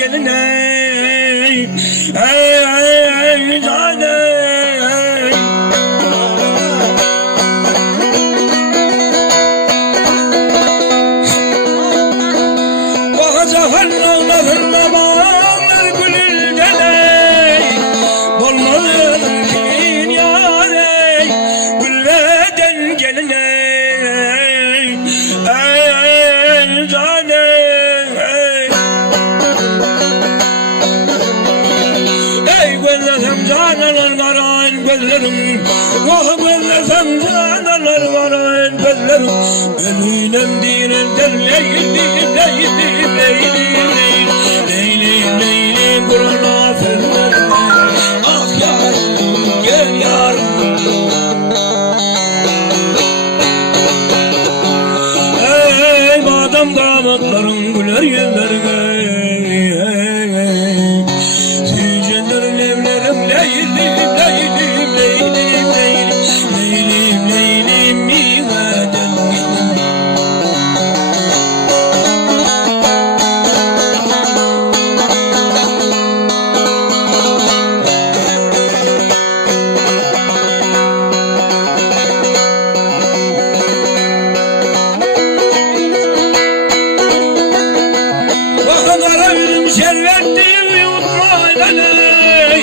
geline ey canım. Bakacağın ağlarına bağlar gülül geley olmalım kimin yâre gülveden geline ey canım. Gözlerim canalar varayın gözlerim, oh gözlerim canalar varayın gözlerim. Ölüyle dirilden leylim leylim leylim leylim leylim Kur'an'a sözlerim. Ah yarım gel yarım. Ey badem damatlarım güler yüzlerine leylim leylim leylim leylim leylim leylim mihveden gelin. Vakıklara yüzüm şervettim yutma edeney.